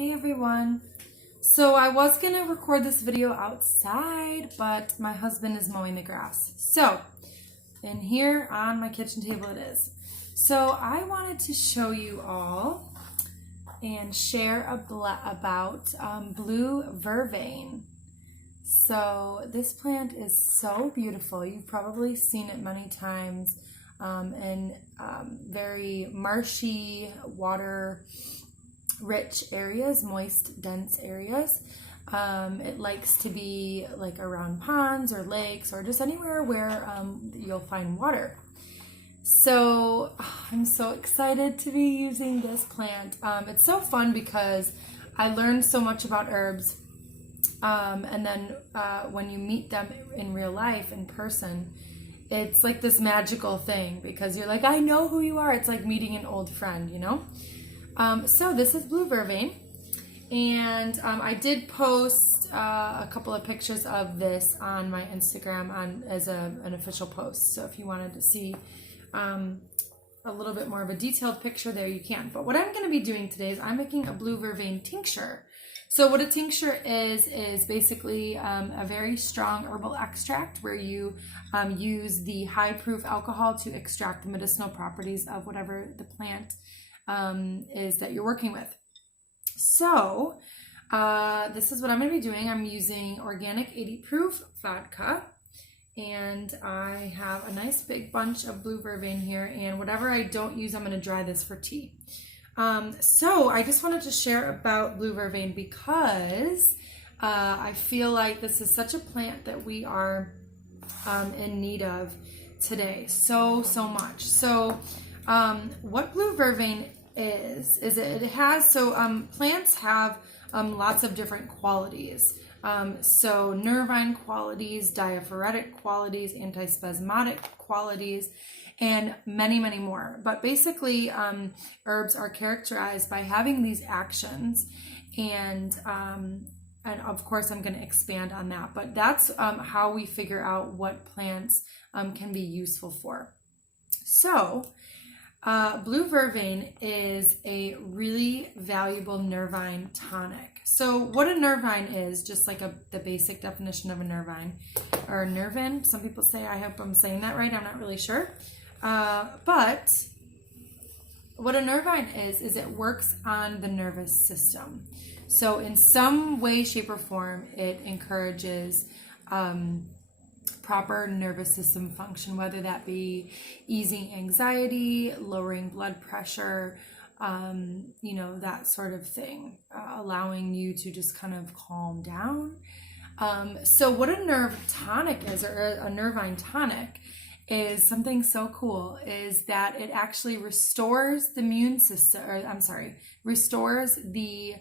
Hey everyone. So I was gonna record this video outside, but my husband is mowing the grass. So, and here on my kitchen table it is. So I wanted to show you all and share about blue vervain. So this plant is so beautiful. You've probably seen it many times in very marshy, water rich areas, moist, dense areas. It likes to be like around ponds or lakes or just anywhere where you'll find water. So I'm so excited to be using this plant. It's so fun because I learned so much about herbs, and then when you meet them in real life, in person, it's like this magical thing because you're like, I know who you are. It's like meeting an old friend, you know? So this is blue vervain, and I did post a couple of pictures of this on my Instagram as an official post. So if you wanted to see a little bit more of a detailed picture there, you can. But what I'm going to be doing today is I'm making a blue vervain tincture. So what a tincture is basically a very strong herbal extract where you use the high proof alcohol to extract the medicinal properties of whatever the plant is that you're working with. So this is what I'm going to be doing. I'm using organic 80 proof vodka, and I have a nice big bunch of blue vervain here, and whatever I don't use, I'm going to dry this for tea. So I just wanted to share about blue vervain because I feel like this is such a plant that we are in need of today so much. So what blue vervain is it has, plants have lots of different qualities. So nervine qualities, diaphoretic qualities, antispasmodic qualities, and many more. But basically, herbs are characterized by having these actions, and of course I'm going to expand on that. But that's how we figure out what plants can be useful for. So blue vervain is a really valuable nervine tonic. So what a nervine is, just like the basic definition of a nervine, or nervine, some people say, I hope I'm saying that right, I'm not really sure. But what a nervine is it works on the nervous system. So in some way, shape, or form, it encourages proper nervous system function, whether that be easing anxiety, lowering blood pressure, that sort of thing, allowing you to just kind of calm down. So what a nerve tonic is, or a nervine tonic, is something so cool, is that it actually restores the immune system, restores the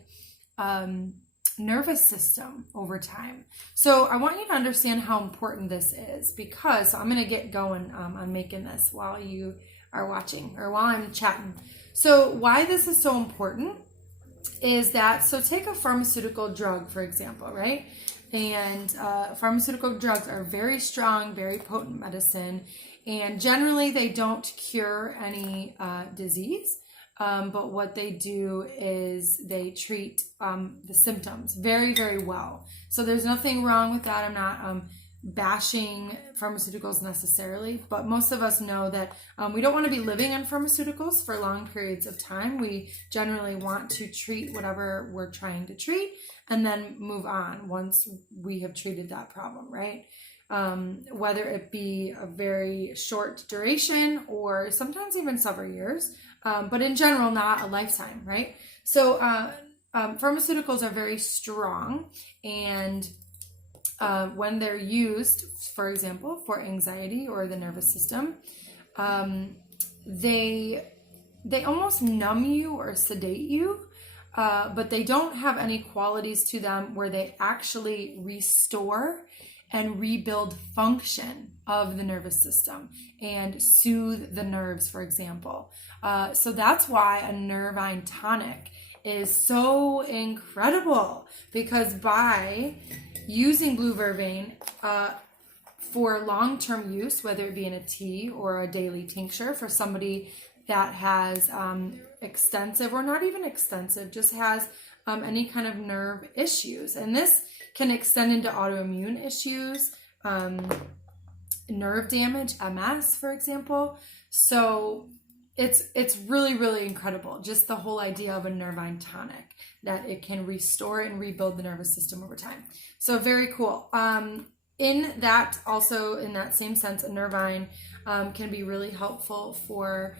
nervous system over time. So I want you to understand how important this is, because I'm going to get going on making this while you are watching, or while I'm chatting. So why this is so important is that, so take a pharmaceutical drug, for example, right? And pharmaceutical drugs are very strong, very potent medicine, and generally they don't cure any disease. But what they do is they treat the symptoms very well. So there's nothing wrong with that. I'm not bashing pharmaceuticals necessarily, but most of us know that we don't want to be living on pharmaceuticals for long periods of time. We generally want to treat whatever we're trying to treat and then move on once we have treated that problem, right? Whether it be a very short duration or sometimes even several years, but in general, not a lifetime, right? So pharmaceuticals are very strong, and when they're used, for example, for anxiety or the nervous system, they almost numb you or sedate you, but they don't have any qualities to them where they actually restore and rebuild function of the nervous system and soothe the nerves, for example. So that's why a nervine tonic is so incredible, because by using blue vervain for long-term use, whether it be in a tea or a daily tincture for somebody that has extensive, or not even extensive, just has any kind of nerve issues. And this can extend into autoimmune issues, nerve damage, MS, for example. So it's really, really incredible. Just the whole idea of a Vervain tonic, that it can restore and rebuild the nervous system over time. So very cool. In that same sense, a Vervain can be really helpful for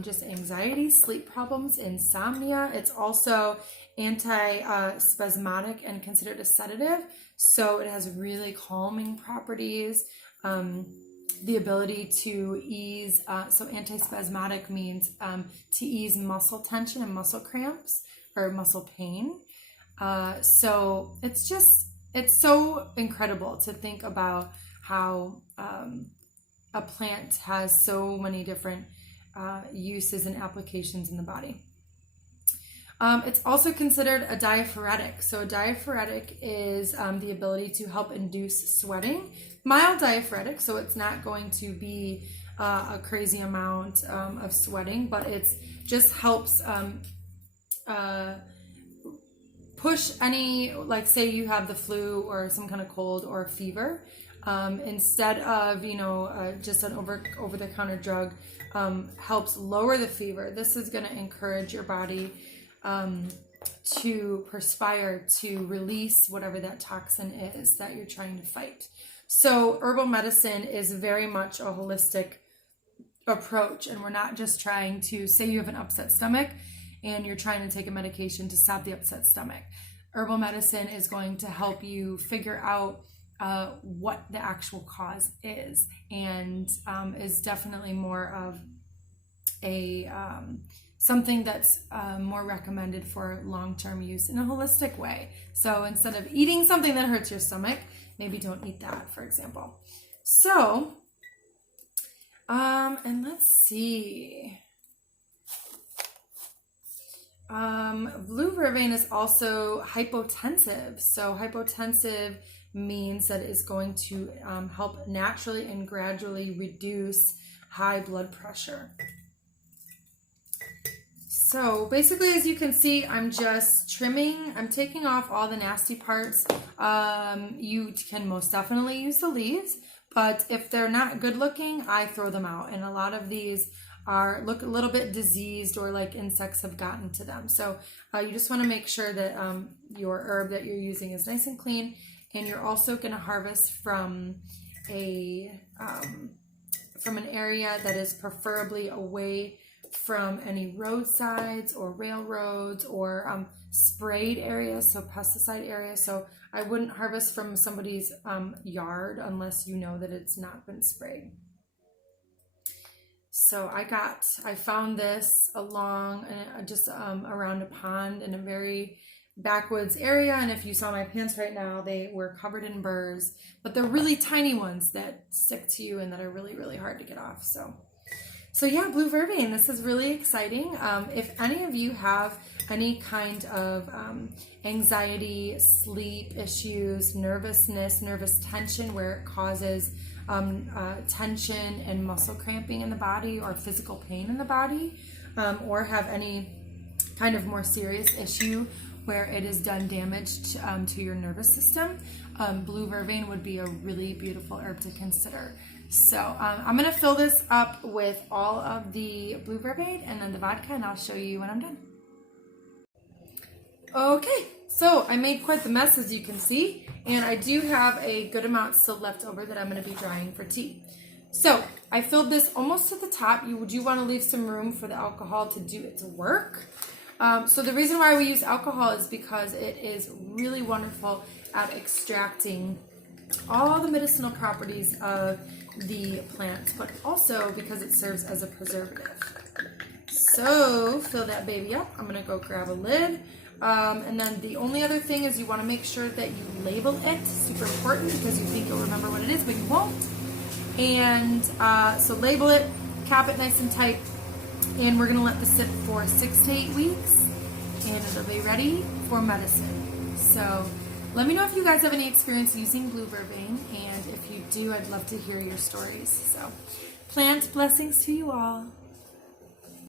just anxiety, sleep problems, insomnia. It's also anti-spasmodic and considered a sedative. So it has really calming properties. The ability to ease, so antispasmodic means to ease muscle tension and muscle cramps or muscle pain. So it's so incredible to think about how a plant has so many different uses and applications in the body. It's also considered a diaphoretic. So a diaphoretic is the ability to help induce sweating. Mild diaphoretic, so it's not going to be a crazy amount of sweating, but it just helps push any, like say you have the flu or some kind of cold or fever, instead of, just an over-the-counter drug, helps lower the fever. This is going to encourage your body to perspire, to release whatever that toxin is that you're trying to fight. So herbal medicine is very much a holistic approach, and we're not just trying to, say you have an upset stomach and you're trying to take a medication to stop the upset stomach. Herbal medicine is going to help you figure out what the actual cause is, and is definitely more of a something that's more recommended for long-term use in a holistic way. So instead of eating something that hurts your stomach, maybe don't eat that, for example. So, and let's see. Blue Vervain is also hypotensive. So hypotensive means that it's going to help naturally and gradually reduce high blood pressure. So basically, as you can see, I'm just trimming. I'm taking off all the nasty parts. You can most definitely use the leaves, but if they're not good looking, I throw them out. And a lot of these look a little bit diseased, or like insects have gotten to them. So you just want to make sure that your herb that you're using is nice and clean. And you're also going to harvest from an area that is preferably away from any roadsides or railroads or sprayed areas, so pesticide areas. So I wouldn't harvest from somebody's yard unless you know that it's not been sprayed. So I found this along just around a pond in a very backwoods area, and if you saw my pants right now, they were covered in burrs, but they're really tiny ones that stick to you and that are really, really hard to get off. So yeah, Blue Vervain, this is really exciting. If any of you have any kind of anxiety, sleep issues, nervousness, nervous tension, where it causes tension and muscle cramping in the body, or physical pain in the body, or have any kind of more serious issue where it has done damage to your nervous system, Blue Vervain would be a really beautiful herb to consider. So I'm going to fill this up with all of the Blue Vervain and then the vodka, and I'll show you when I'm done. Okay, so I made quite the mess, as you can see, and I do have a good amount still left over that I'm going to be drying for tea. So I filled this almost to the top. You do want to leave some room for the alcohol to do its work. So the reason why we use alcohol is because it is really wonderful at extracting all the medicinal properties of the plant, but also because it serves as a preservative. So fill that baby up. I'm gonna go grab a lid. And then the only other thing is you want to make sure that you label it. Super important, because you think you'll remember what it is, but you won't. And so label it, cap it nice and tight, and we're gonna let this sit for 6 to 8 weeks, and it'll be ready for medicine. So let me know if you guys have any experience using Blue Vervain, and if you do, I'd love to hear your stories. So plant blessings to you all.